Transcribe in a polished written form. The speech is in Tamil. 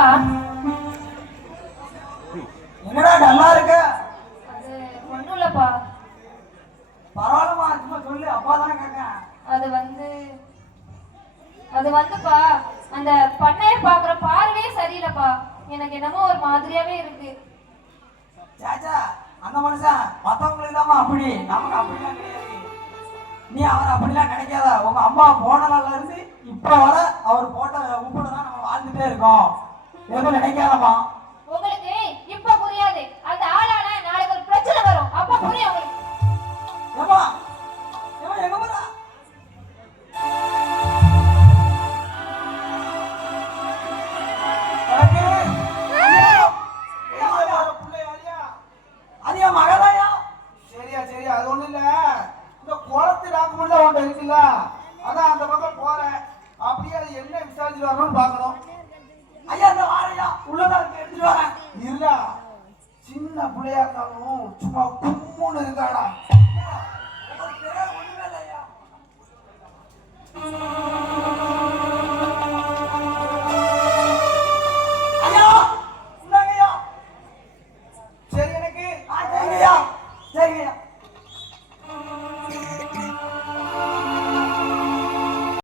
இல்லப்பா. என்னடா நல்லா இருக்க? அது ஒண்ணும் இல்லப்பா. பரவாயில்லமா, சும்மா சொல்லு, அப்பா தானே கேட்க. அது வந்துப்பா, அந்த பண்ணைய பாக்குற பார்வையே சரியில்லைப்பா. எனக்கு என்னமோ ஒரு மாதிரியாவே இருக்கு. சாச்சா, அந்த மனுஷன் மத்தவங்களுக்கு தாமா அப்படி, நமக்கு அப்படிலாம் கிடையாது. நீ அவர் அப்படிலாம் நினைக்காத. உங்க அம்மா போன நாள்ல இருந்து இப்ப வர அவர் போட்ட உப்புட தான் நம்ம வாழ்ந்துட்டே இருக்கோம். எதுவும் நினைக்காதமா. உங்களுக்கு இப்ப புரியாது, அந்த ஆளான நாளைக்கு ஒரு பிரச்சனை வரும், அப்ப புரியும் உங்களுக்கு. ஏமா ஏமா எங்க போறா? அது என் மகதாயா? சரியா சரியா, அது ஒண்ணு இல்ல. இந்த குளத்து டாக்குமெண்ட்ல ஒன்று இருக்குல்ல, அதான் அந்த பக்கம் போறேன். அப்படியே அது என்ன விசாரிச்சு வரணும்னு பார்க்கணும். ஐயா இந்த வாரையா உள்ளதான் இருக்கு, எடுத்துட்டு வரேன். இல்ல, சின்ன பிள்ளையா இருந்தாலும் சும்மா கும்முன்னு இருக்காடா. ஒண்ணுமே இல்லையா?